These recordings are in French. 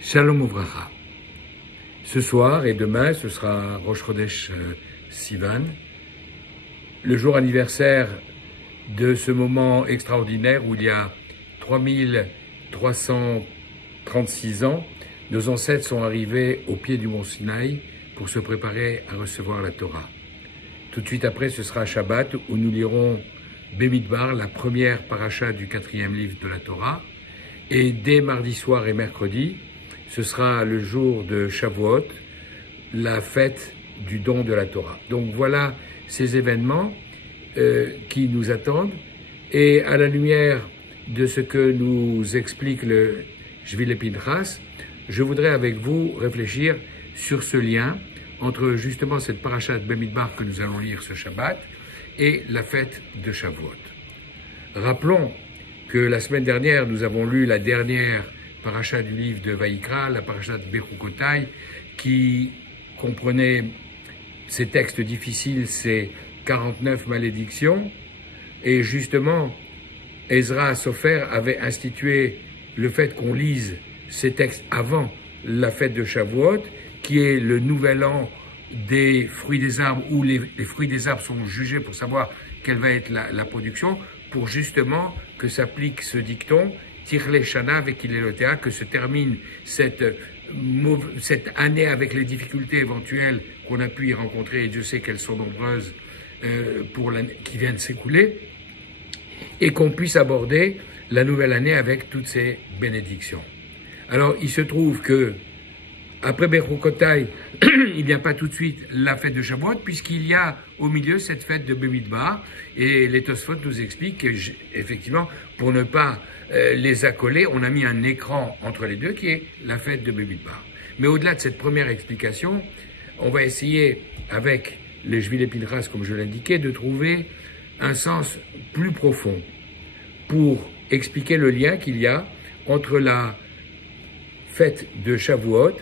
Shalom Uvracha. Ce soir et demain, ce sera Rosh Chodesh Sivan, le jour anniversaire de ce moment extraordinaire où il y a 3336 ans, nos ancêtres sont arrivés au pied du mont Sinaï pour se préparer à recevoir la Torah. Tout de suite après, ce sera Shabbat où nous lirons Bemidbar, la première paracha du 4e livre de la Torah. Et dès mardi soir et mercredi, ce sera le jour de Shavuot, la fête du don de la Torah. Donc voilà ces événements qui nous attendent. Et à la lumière de ce que nous explique le Shvile Pinchas, je voudrais avec vous réfléchir sur ce lien entre justement cette paracha de Bemidbar que nous allons lire ce Shabbat et la fête de Shavuot. Rappelons que la semaine dernière, nous avons lu la dernière paracha du livre de Vaïkra, la paracha de Bechukotai, qui comprenait ces textes difficiles, ces 49 malédictions. Et justement, Ezra Sofer avait institué le fait qu'on lise ces textes avant la fête de Shavuot, qui est le nouvel an des fruits des arbres, où les fruits des arbres sont jugés pour savoir quelle va être la production, pour justement que s'applique ce dicton, Tirle Shana avec Ilelotea, que se termine cette année avec les difficultés éventuelles qu'on a pu y rencontrer, et Dieu sait qu'elles sont nombreuses pour l'année qui vient de s'écouler, et qu'on puisse aborder la nouvelle année avec toutes ces bénédictions. Alors, il se trouve que après Bechukotai, il n'y a pas tout de suite la fête de Shavuot, puisqu'il y a au milieu cette fête de Bemidbar, et les Tosfot nous expliquent qu'effectivement, pour ne pas les accoler, on a mis un écran entre les deux, qui est la fête de Bemidbar. Mais au-delà de cette première explication, on va essayer, avec les Shvile Pinchas, comme je l'indiquais, de trouver un sens plus profond pour expliquer le lien qu'il y a entre la fête de Shavuot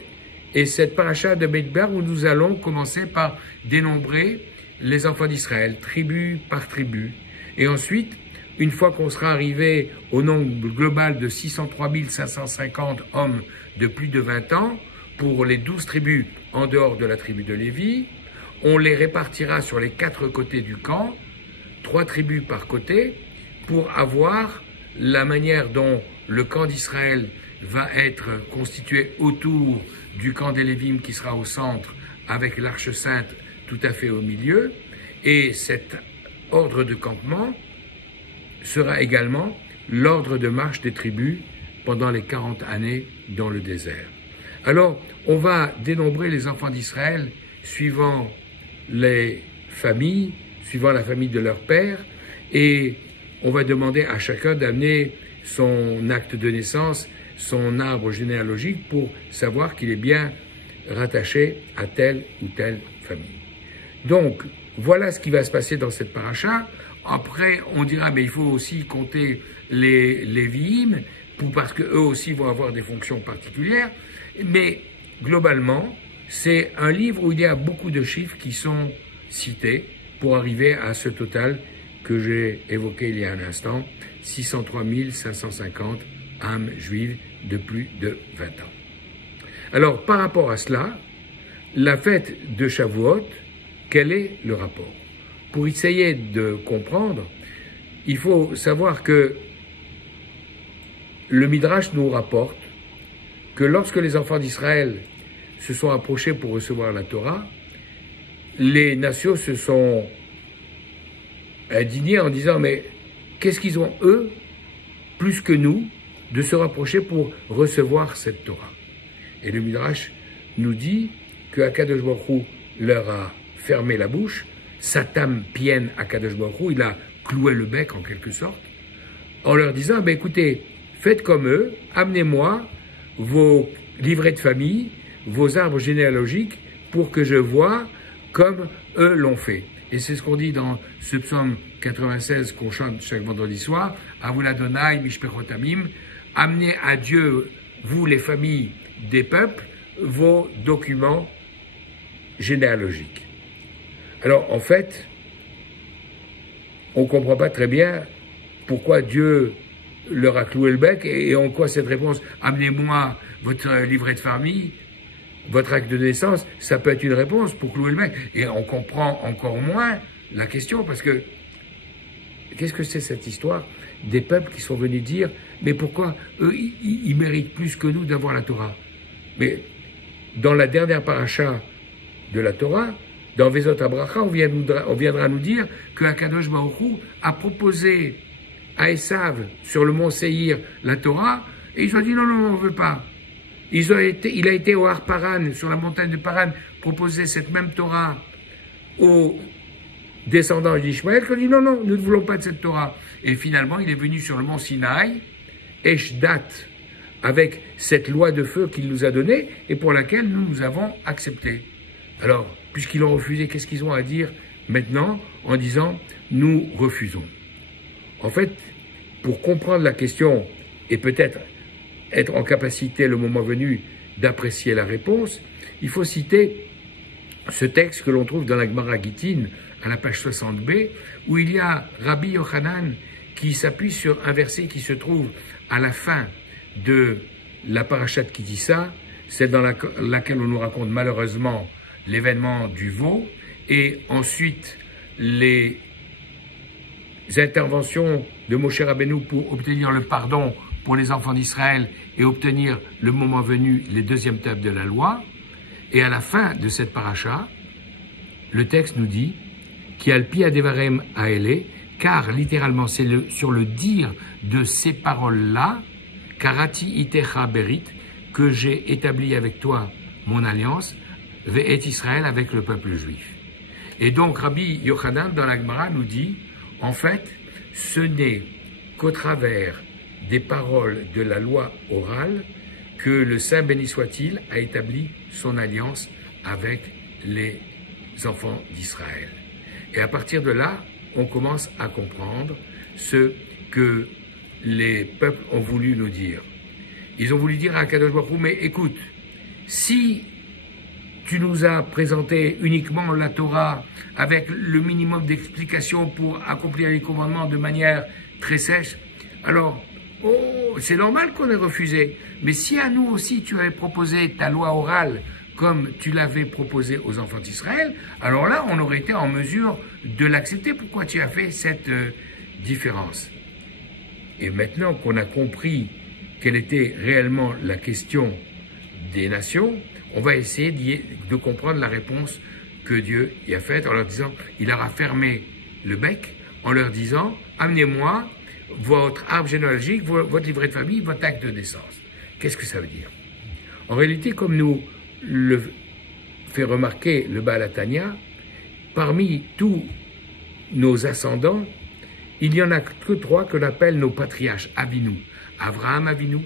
et cette paracha de Bemidbar où nous allons commencer par dénombrer les enfants d'Israël, tribu par tribu. Et ensuite, une fois qu'on sera arrivé au nombre global de 603 550 hommes de plus de 20 ans, pour les 12 tribus en dehors de la tribu de Lévi, on les répartira sur les 4 côtés du camp, 3 tribus par côté, pour avoir la manière dont le camp d'Israël va être constitué autour du camp des Lévim qui sera au centre avec l'Arche Sainte tout à fait au milieu. Et cet ordre de campement sera également l'ordre de marche des tribus pendant les 40 années dans le désert. Alors, on va dénombrer les enfants d'Israël suivant les familles, suivant la famille de leur père, et on va demander à chacun d'amener son acte de naissance, son arbre généalogique pour savoir qu'il est bien rattaché à telle ou telle famille. Donc, voilà ce qui va se passer dans cette paracha. Après, on dira, mais il faut aussi compter les Lévi'im, parce qu'eux aussi vont avoir des fonctions particulières. Mais, globalement, c'est un livre où il y a beaucoup de chiffres qui sont cités pour arriver à ce total que j'ai évoqué il y a un instant, 603 550 âmes juives de plus de 20 ans. Alors, par rapport à cela, la fête de Shavuot, quel est le rapport? Pour essayer de comprendre, il faut savoir que le Midrash nous rapporte que lorsque les enfants d'Israël se sont approchés pour recevoir la Torah, les nations se sont indignées en disant « Mais qu'est-ce qu'ils ont, eux, plus que nous, de se rapprocher pour recevoir cette Torah ?» Et le Midrash nous dit que Akadosh Baruch Hu leur a fermé la bouche, Satam Pien Akadosh Baruch Hu, il a cloué le bec en quelque sorte, en leur disant « Écoutez, faites comme eux, amenez-moi vos livrets de famille, vos arbres généalogiques, pour que je voie comme eux l'ont fait. » Et c'est ce qu'on dit dans ce psaume 96 qu'on chante chaque vendredi soir, « Avul Adonai Mishpechotamim » amenez à Dieu, vous les familles des peuples, vos documents généalogiques. Alors en fait, on ne comprend pas très bien pourquoi Dieu leur a cloué le bec. Et en quoi cette réponse, amenez-moi votre livret de famille, votre acte de naissance, ça peut être une réponse pour clouer le bec. Et on comprend encore moins la question, parce que qu'est-ce que c'est cette histoire des peuples qui sont venus dire, mais pourquoi eux, ils méritent plus que nous d'avoir la Torah? Mais dans la dernière paracha de la Torah, dans Vezot Abracha, on viendra nous dire que Akadosh Baruch Hu a proposé à Esav sur le mont Seir la Torah, et ils ont dit non, non, on ne veut pas. Il a été au Har Paran, sur la montagne de Paran, proposer cette même Torah aux descendants d'Ishmaël, qui ont dit non, non, nous ne voulons pas de cette Torah. Et finalement, il est venu sur le mont Sinaï, Eshdat, avec cette loi de feu qu'il nous a donnée et pour laquelle nous avons accepté. Alors, puisqu'ils l'ont refusé, qu'est-ce qu'ils ont à dire maintenant en disant « nous refusons ». En fait, pour comprendre la question et peut-être être en capacité, le moment venu, d'apprécier la réponse, il faut citer ce texte que l'on trouve dans la Gemara Gittin, à la page 60b, où il y a Rabbi Yochanan qui s'appuie sur un verset qui se trouve à la fin de la parashat Kitissa, c'est dans laquelle on nous raconte malheureusement l'événement du veau, et ensuite les interventions de Moshe Rabbeinu pour obtenir le pardon pour les enfants d'Israël et obtenir le moment venu les deuxièmes tables de la loi. Et à la fin de cette paracha, le texte nous dit qui alpi adevarem aele, car littéralement c'est sur le dire de ces paroles-là, karati itecha berit, que j'ai établi avec toi mon alliance, ve'et Israël, avec le peuple juif. Et donc Rabbi Yochanan dans la Gemara nous dit, en fait, ce n'est qu'au travers des paroles de la loi orale que le Saint béni soit-il a établi son alliance avec les enfants d'Israël. Et à partir de là, on commence à comprendre ce que les peuples ont voulu nous dire. Ils ont voulu dire à Akadosh Baruch Hu, mais écoute, si tu nous as présenté uniquement la Torah avec le minimum d'explications pour accomplir les commandements de manière très sèche, alors, c'est normal qu'on ait refusé. Mais si à nous aussi tu avais proposé ta loi orale comme tu l'avais proposé aux enfants d'Israël, alors là, on aurait été en mesure de l'accepter. Pourquoi tu as fait cette différence? Et maintenant qu'on a compris quelle était réellement la question des nations, on va essayer de comprendre la réponse que Dieu y a faite en leur disant, il leur a fermé le bec en leur disant, amenez-moi votre arbre généalogique, votre livret de famille, votre acte de naissance. Qu'est-ce que ça veut dire? En réalité, comme nous le fait remarquer le Baal HaTanya, parmi tous nos ascendants, il n'y en a que trois que l'on appelle nos patriarches Avinu. Avraham Avinu,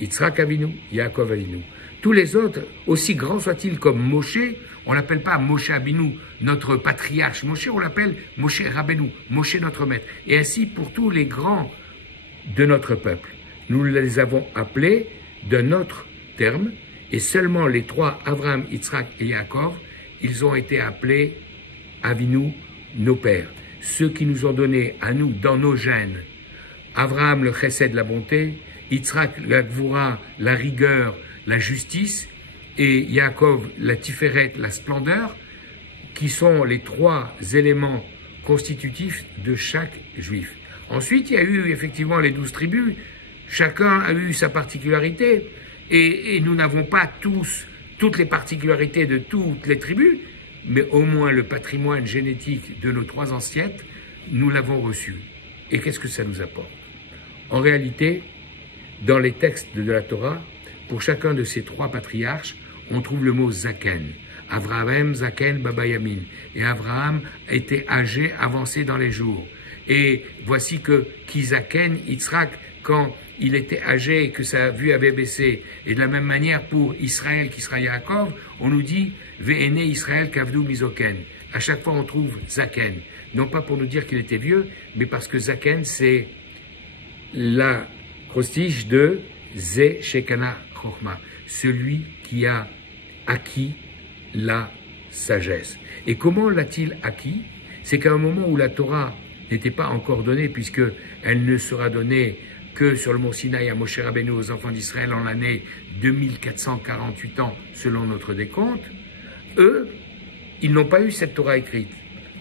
Yitzhak Avinu, Yaakov Avinu. Tous les autres, aussi grands soient-ils comme Moshe, on ne l'appelle pas Moshe Abinu, notre patriarche Moshe, on l'appelle Moshe Rabbeinu, Moshe notre maître. Et ainsi pour tous les grands de notre peuple. Nous les avons appelés d'un autre terme, et seulement les trois, Avraham, Yitzhak et Yaakov, ils ont été appelés Avinu, nos pères. Ceux qui nous ont donné à nous, dans nos gènes, Avraham le chesed, la bonté, Yitzhak la gvoura, la rigueur, la justice, et Yaakov la tiferet, la splendeur, qui sont les trois éléments constitutifs de chaque juif. Ensuite, il y a eu effectivement les 12 tribus, chacun a eu sa particularité, et nous n'avons pas tous toutes les particularités de toutes les tribus, mais au moins le patrimoine génétique de nos trois ancêtres, nous l'avons reçu. Et qu'est-ce que ça nous apporte? En réalité, dans les textes de la Torah, pour chacun de ces trois patriarches, on trouve le mot Zaken. Avraham, Zaken, Baba Yamin. Et Avraham était âgé, avancé dans les jours. Et voici que Kizaken, Yitzhak, quand il était âgé et que sa vue avait baissé. Et de la même manière pour Israël, qui sera Yaakov, on nous dit Ve'ene Israël kavdu mizoken. À chaque fois, on trouve Zaken. Non pas pour nous dire qu'il était vieux, mais parce que Zaken, c'est la crostiche de Ze Shekana Chochma, celui qui a acquis la sagesse. Et comment l'a-t-il acquis? C'est qu'à un moment où la Torah n'était pas encore donnée, puisqu'elle ne sera donnée que sur le mont Sinaï à Moshe Rabbeinu aux enfants d'Israël en l'année 2448 ans selon notre décompte, eux, ils n'ont pas eu cette Torah écrite.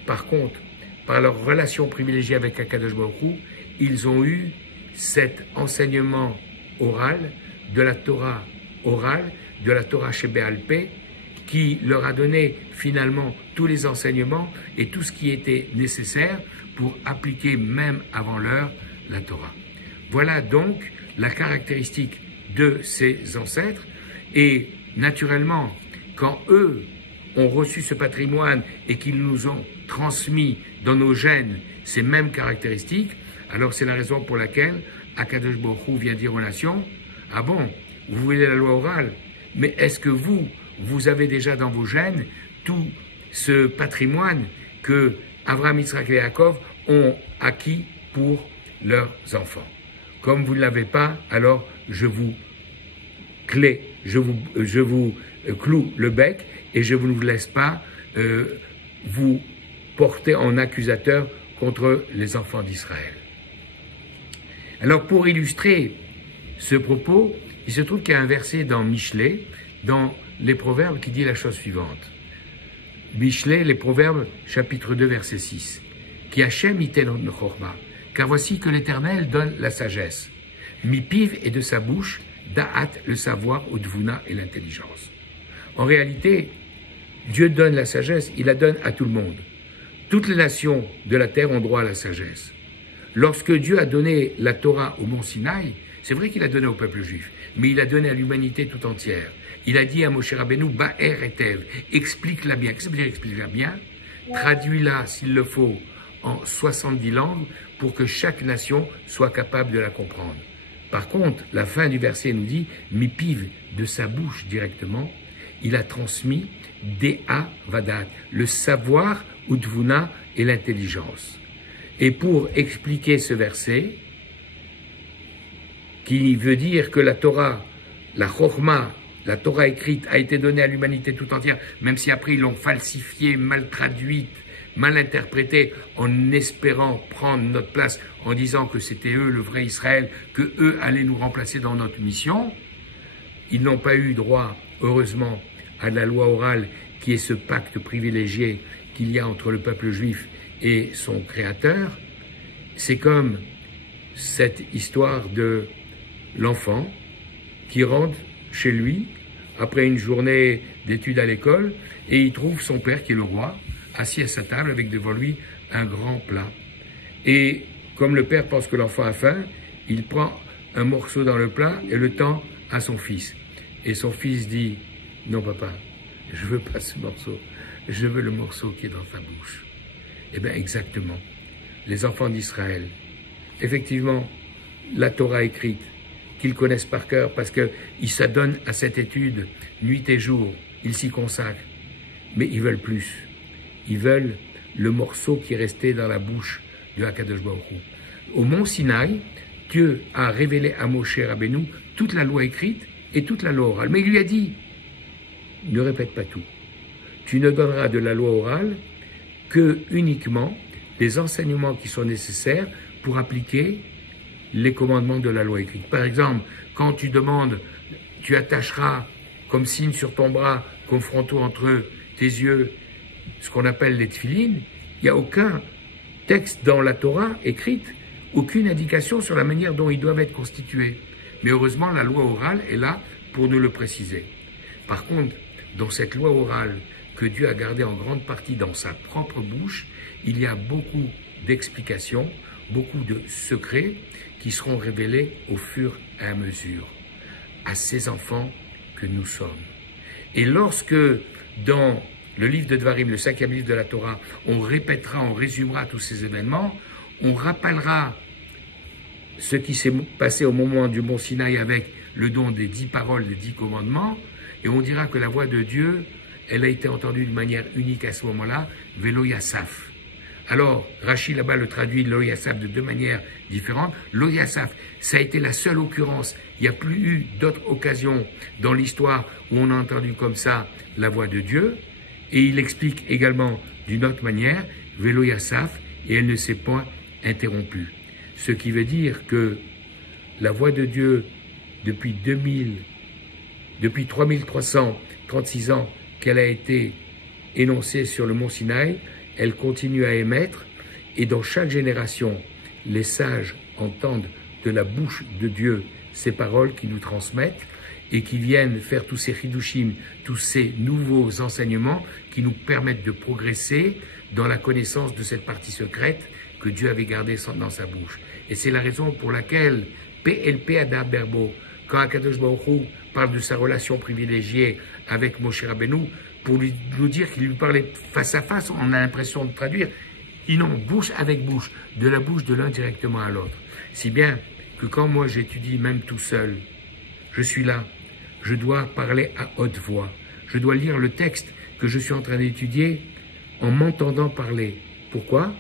Par contre, par leur relation privilégiée avec Akadosh Baruch Hu, ils ont eu cet enseignement oral, de la Torah orale, de la Torah Shebé'al Peh, qui leur a donné finalement tous les enseignements et tout ce qui était nécessaire pour appliquer même avant l'heure la Torah. Voilà donc la caractéristique de ces ancêtres et naturellement, quand eux ont reçu ce patrimoine et qu'ils nous ont transmis dans nos gènes ces mêmes caractéristiques, alors c'est la raison pour laquelle Akadosh Baruch Hu vient dire aux nations, ah bon, vous voulez la loi orale, mais est-ce que vous avez déjà dans vos gènes tout ce patrimoine que Abraham, Yitzhak et Yaakov ont acquis pour leurs enfants? Comme vous ne l'avez pas, alors je vous cloue le bec et je ne vous laisse pas vous porter en accusateur contre les enfants d'Israël. Alors pour illustrer ce propos, il se trouve qu'il y a un verset dans Michelet, dans les Proverbes, qui dit la chose suivante. Michelet, les Proverbes, chapitre 2, verset 6. Qui Hachem iten chorma, car voici que l'Éternel donne la sagesse. Mi-piv et de sa bouche, da'at, le savoir, udvuna et l'intelligence. En réalité, Dieu donne la sagesse, il la donne à tout le monde. Toutes les nations de la terre ont droit à la sagesse. Lorsque Dieu a donné la Torah au mont Sinaï, c'est vrai qu'il a donné au peuple juif, mais il a donné à l'humanité tout entière. Il a dit à Moshe Rabbeinu, Ba'er etev, explique-la bien. Qu'est-ce que ça veut dire explique-la bien? Traduis-la, s'il le faut, en 70 langues pour que chaque nation soit capable de la comprendre. Par contre, la fin du verset nous dit, mi-piv, de sa bouche directement, il a transmis Dea Vadat, le savoir, Udvuna et l'intelligence. Et pour expliquer ce verset, qui veut dire que la Torah, la Chokhma, la Torah écrite a été donnée à l'humanité tout entière, même si après ils l'ont falsifiée, mal traduite, mal interprétée, en espérant prendre notre place, en disant que c'était eux le vrai Israël, que eux allaient nous remplacer dans notre mission. Ils n'ont pas eu droit, heureusement, à la loi orale, qui est ce pacte privilégié qu'il y a entre le peuple juif et son Créateur. C'est comme cette histoire de l'enfant qui rentre chez lui après une journée d'études à l'école et il trouve son père qui est le roi assis à sa table avec devant lui un grand plat. Et comme le père pense que l'enfant a faim, il prend un morceau dans le plat et le tend à son fils. Et son fils dit « Non papa, je veux pas ce morceau, je veux le morceau qui est dans ta bouche. » Eh bien exactement, les enfants d'Israël, effectivement, la Torah écrite, qu'ils connaissent par cœur parce qu'ils s'adonnent à cette étude nuit et jour, ils s'y consacrent, mais ils veulent plus. Ils veulent le morceau qui est resté dans la bouche de Akadosh Baruch Hu. Au mont Sinaï, Dieu a révélé à Moshe Rabbeinu toute la loi écrite et toute la loi orale. Mais il lui a dit, ne répète pas tout. Tu ne donneras de la loi orale que uniquement les enseignements qui sont nécessaires pour appliquer les commandements de la loi écrite. Par exemple, quand tu demandes, tu attacheras comme signe sur ton bras, confrontant entre tes yeux, ce qu'on appelle les tefilines, il n'y a aucun texte dans la Torah écrite, aucune indication sur la manière dont ils doivent être constitués. Mais heureusement, la loi orale est là pour nous le préciser. Par contre, dans cette loi orale que Dieu a gardée en grande partie dans sa propre bouche, il y a beaucoup d'explications, beaucoup de secrets qui seront révélés au fur et à mesure à ces enfants que nous sommes. Et lorsque dans le livre de Dvarim, le 5e livre de la Torah, on répétera, on résumera tous ces événements, on rappellera ce qui s'est passé au moment du mont Sinaï avec le don des 10 paroles, des 10 commandements, et on dira que la voix de Dieu, elle a été entendue de manière unique à ce moment-là, Velo Yassaf. Alors, Rashi là-bas le traduit Lo Yassaf de deux manières différentes. Lo Yassaf, ça a été la seule occurrence. Il n'y a plus eu d'autres occasions dans l'histoire où on a entendu comme ça la voix de Dieu. Et il explique également d'une autre manière, Velo Yassaf, et elle ne s'est point interrompue. Ce qui veut dire que la voix de Dieu, depuis 3336 ans qu'elle a été énoncée sur le mont Sinaï, elle continue à émettre, et dans chaque génération, les sages entendent de la bouche de Dieu ces paroles qui nous transmettent et qui viennent faire tous ces chidushim, tous ces nouveaux enseignements qui nous permettent de progresser dans la connaissance de cette partie secrète que Dieu avait gardée dans sa bouche. Et c'est la raison pour laquelle PLP Ada Berbo, quand Akadosh Baruch Hu parle de sa relation privilégiée avec Moshe Rabbeinu, pour nous dire qu'il lui parlait face à face, on a l'impression de traduire, non, bouche avec bouche, de la bouche de l'un directement à l'autre. Si bien que quand moi j'étudie même tout seul, je suis là, je dois parler à haute voix, je dois lire le texte que je suis en train d'étudier en m'entendant parler. Pourquoi?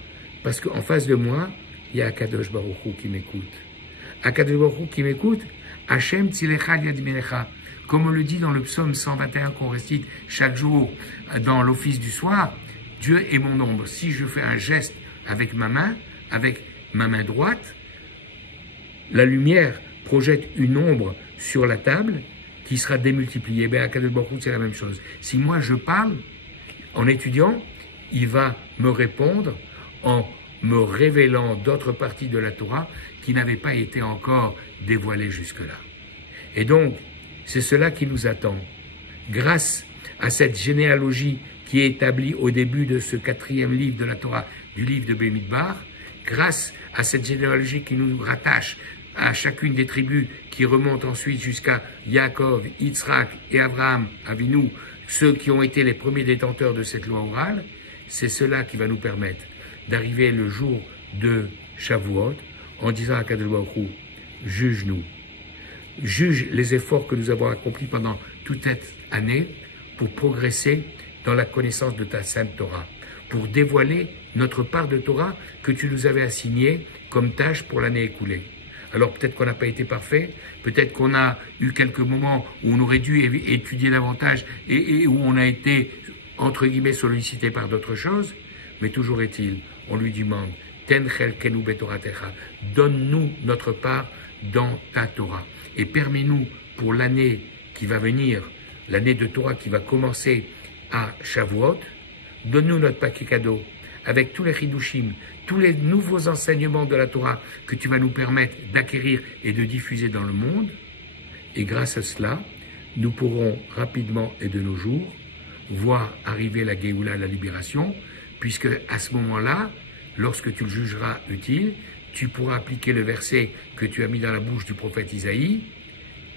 Parce qu'en face de moi, il y a Akadosh Baruch Hu qui m'écoute. Akadosh Baruch Hu qui m'écoute, Hashem Tzilecha Yad Minecha. Comme on le dit dans le psaume 121 qu'on récite chaque jour dans l'office du soir, Dieu est mon ombre. Si je fais un geste avec ma main droite, la lumière projette une ombre sur la table qui sera démultipliée. Ben, à Akadosh Baruch Hu, c'est la même chose. Si moi je parle en étudiant, il va me répondre en me révélant d'autres parties de la Torah qui n'avaient pas été encore dévoilées jusque-là. Et donc, c'est cela qui nous attend. Grâce à cette généalogie qui est établie au début de ce 4e livre de la Torah, du livre de Bemidbar, grâce à cette généalogie qui nous rattache à chacune des tribus qui remontent ensuite jusqu'à Yaakov, Yitzhak et Abraham, Avinu, ceux qui ont été les premiers détenteurs de cette loi orale, c'est cela qui va nous permettre d'arriver le jour de Shavuot en disant à Kadosh Baruch Hu, juge-nous, juge les efforts que nous avons accomplis pendant toute cette année pour progresser dans la connaissance de ta sainte Torah, pour dévoiler notre part de Torah que tu nous avais assignée comme tâche pour l'année écoulée. Alors peut-être qu'on n'a pas été parfait, peut-être qu'on a eu quelques moments où on aurait dû étudier davantage et où on a été, entre guillemets, sollicité par d'autres choses, mais toujours est-il, on lui demande, Ten chelkenu betoratecha, donne-nous notre part dans ta Torah et permets-nous pour l'année qui va venir, l'année de Torah qui va commencer à Shavuot, donne-nous notre paquet cadeau avec tous les chidushim, tous les nouveaux enseignements de la Torah que tu vas nous permettre d'acquérir et de diffuser dans le monde. Et grâce à cela, nous pourrons rapidement et de nos jours voir arriver la Géoula, la libération, puisque à ce moment-là, lorsque tu le jugeras utile, tu pourras appliquer le verset que tu as mis dans la bouche du prophète Isaïe,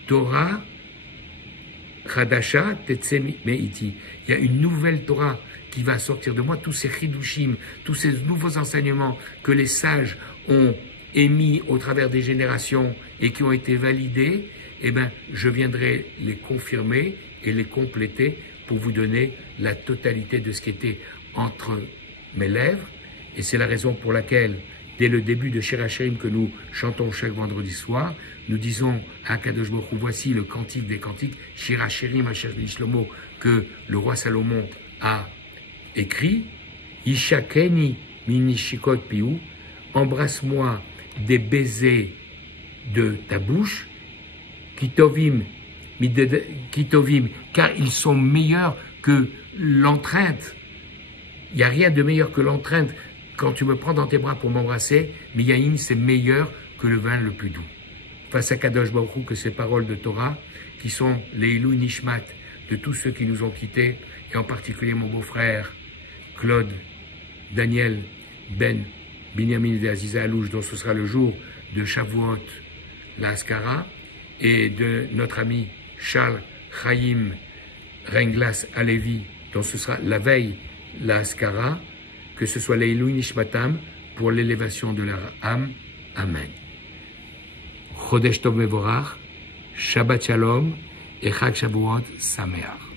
Torah Chadasha Tetse Meiti. Il y a une nouvelle Torah qui va sortir de moi, tous ces chidushim, tous ces nouveaux enseignements que les sages ont émis au travers des générations et qui ont été validés, eh bien, je viendrai les confirmer et les compléter pour vous donner la totalité de ce qui était entre mes lèvres. Et c'est la raison pour laquelle, dès le début de Shir HaShirim que nous chantons chaque vendredi soir, nous disons à Kadosh Baruch Hu, voici le cantique des cantiques, Shir HaShirim Asher Shlomo, que le roi Salomon a écrit, Ishakeni minishikot piou, embrasse-moi des baisers de ta bouche, kitovim, car ils sont meilleurs que l'entrainte. Il n'y a rien de meilleur que l'entrainte quand tu me prends dans tes bras pour m'embrasser, mais Yahin, c'est meilleur que le vin le plus doux. Face à Kadosh Baruch Hu, que ces paroles de Torah, qui sont les Ilou Nishmat de tous ceux qui nous ont quittés, et en particulier mon beau-frère Claude, Daniel, Ben, Binyamin et Aziza Alouche, dont ce sera le jour de Shavuot, la Haskara, et de notre ami Charles Chaim Renglas Alevi, dont ce sera la veille, la Haskara, que ce soit l'Eilou Nishmatam pour l'élévation de leur âme. Amen. Chodesh Tov Mevorach, Shabbat Shalom et Chag Shavuot Sameach.